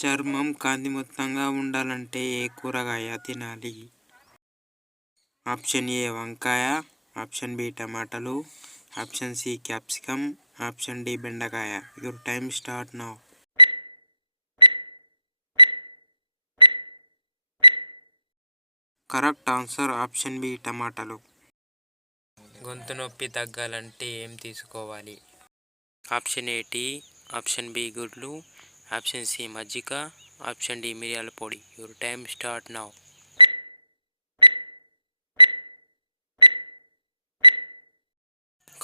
చర్మం కాంతివంతంగా ఉండాలంటే ఏ కూరగాయ తినాలి? ఆప్షన్ ఏ వంకాయ, ఆప్షన్ బి టమాటాలు, option C capsicum, option D బెండకాయ. Your time start now. Correct answer option B టమాటాలు. గొంతు నొప్పి తగ్గాలంటే ఏం తీసుకోవాలి? Option A tea, option B గుడ్లు, ఆప్షన్ సి మజ్జిగ, ఆప్షన్ డి మిరియాల పొడి. Your time start now.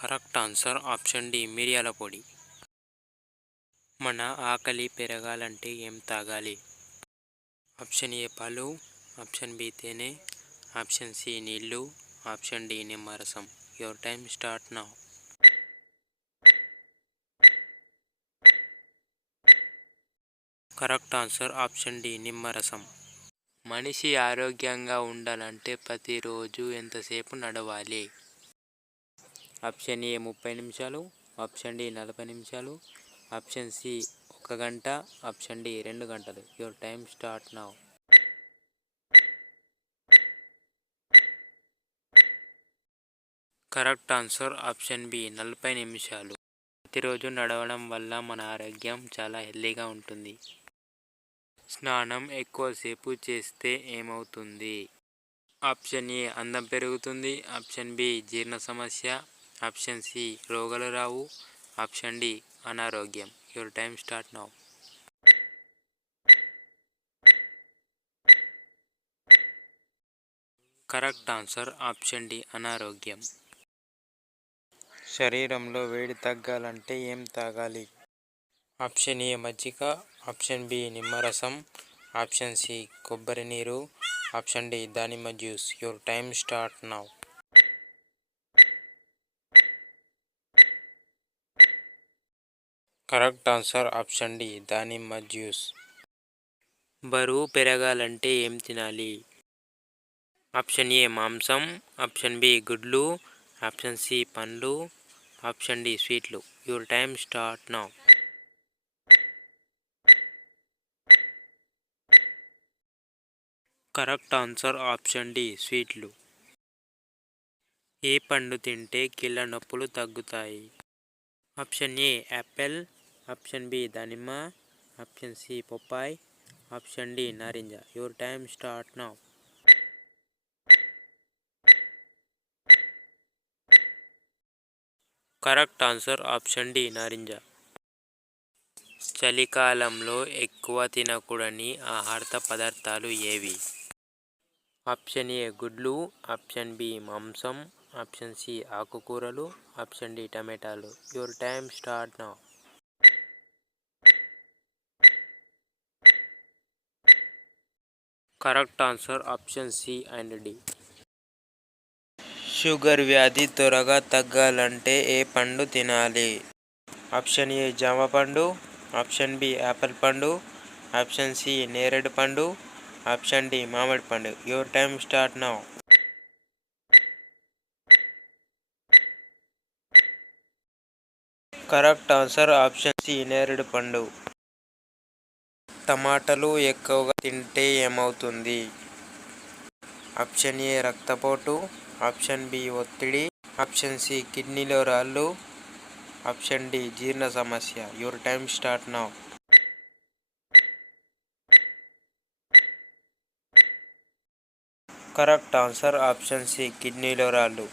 Correct answer option D మిరియాల పొడి. మన ఆకలి పెరగాలంటే ఏం తాగాలి? ఆప్షన్ ఏ పాలు, ఆప్షన్ బి తేనె, ఆప్షన్ సి నీళ్ళు, ఆప్షన్ డి నిమ్మరసం. Your time start now. Correct answer option D నిమ్మరసం. మనిషి ఆరోగ్యంగా ఉండాలంటే ప్రతిరోజు ఎంతసేపు నడవాలి? ఆప్షన్ ఏ 30 నిమిషాలు, ఆప్షన్ డి 40 నిమిషాలు, ఆప్షన్ సి 1 గంట, ఆప్షన్ డి 2 గంటలు. Your time start now. Correct answer option B 40 నిమిషాలు. ప్రతిరోజు నడవడం వల్ల మన ఆరోగ్యం చాలా హెల్తీగా ఉంటుంది. స్నానం ఎక్కువసేపు చేస్తే ఏమవుతుంది? ఆప్షన్ ఏ అందం పెరుగుతుంది, ఆప్షన్ బి జీర్ణ సమస్య, ఆప్షన్ సి రోగాలు రావు, ఆప్షన్ డి అనారోగ్యం. Your time start now. Correct answer option D అనారోగ్యం. శరీరంలో వేడి తగ్గాలంటే ఏం తాగాలి? ఆప్షన్ ఏ మజ్జిగ, ఆప్షన్ బి నిమ్మరసం, ఆప్షన్ సి కొబ్బరి నీరు, ఆప్షన్ డి దానిమ్మ juice. Your time start now. Correct answer option D దానిమ్మ జ్యూస్. బరువు పెరగాలంటే ఏం తినాలి? ఆప్షన్ ఏ మాంసం, ఆప్షన్ బి గుడ్లు, ఆప్షన్ సి పండ్లు, ఆప్షన్ డి స్వీట్లు. Your time start now. Correct answer option D స్వీట్లు. ఏ పండు తింటే కీళ్ళ నొప్పులు తగ్గుతాయి? Option A apple, option B దానిమ్మ, option C papaya, option D నారింజ. Your time start now. Correct answer option D నారింజ. చలికాలంలో ఎక్కువ తినకూడని ఆహార పదార్థాలు ఏవి? ఆప్షన్ ఏ గుడ్లు, ఆప్షన్ బి మాంసం, ఆప్షన్ సి ఆకుకూరలు, ఆప్షన్ డి టమాటాలు. Your time start now. Correct answer option C and D. Sugar వ్యాధి త్వరగా తగ్గాలంటే ఏ పండు తినాలి? ఆప్షన్ ఏ జామ పండు, ఆప్షన్ బి యాపిల్ పండు, ఆప్షన్ సి నేరేడు పండు, ఆప్షన్ డి మామిడి పండు. Your time start now. Correct answer option C నేరేడు పండు. టమాటాలు ఎక్కువగా తింటే ఏమవుతుంది? ఆప్షన్ ఏ రక్తపోటు, ఆప్షన్ బి ఒత్తిడి, ఆప్షన్ సి కిడ్నీలో రాళ్ళు, ఆప్షన్ డి జీర్ణ సమస్య. Your time start now. Correct answer option C కిడ్నీలో రాళ్ళు.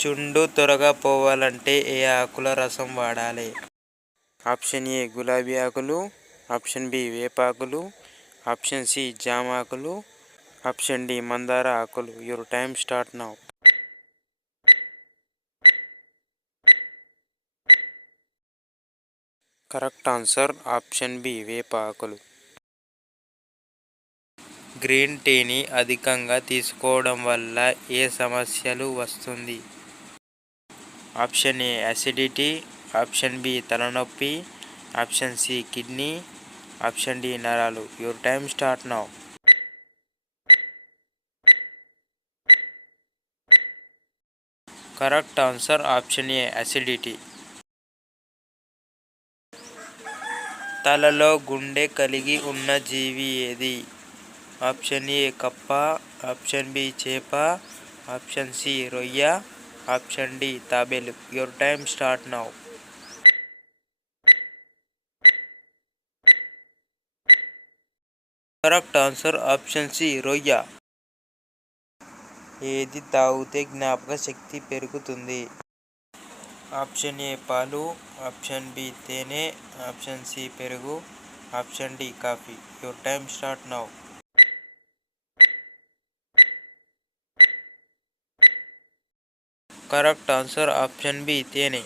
చుండు త్వరగా పోవాలంటే ఏ ఆకుల రసం వాడాలి? ఆప్షన్ ఏ గులాబీ ఆకులు, ఆప్షన్ బి వేపాకులు, ఆప్షన్ సి జామ ఆకులు, ఆప్షన్ డి మందార ఆకులు. Your time start now. Correct answer option B వేప ఆకులు. గ్రీన్ టీని అధికంగా తీసుకోవడం వల్ల ఏ సమస్యలు వస్తుంది? Option A acidity, option B తలనొప్పి, option C kidney, option D నరాలు. Your time start now. Correct answer option A acidity. తలలో గుండె కలిగి ఉన్న జీవి ఏది? ఆప్షన్ ఏ కప్ప, ఆప్షన్ బి చేప, ఆప్షన్ సి రొయ్య, ఆప్షన్ డి తాబేలు. Your time start now. Correct answer option C రొయ్య. ఏది తాగితే జ్ఞాపక శక్తి పెరుగుతుంది? ఆప్షన్ ఏ పాలు, ఆప్షన్ బి తేనె, ఆప్షన్ సి పెరుగు, option D coffee. Your time start now. Correct answer option B తేనె.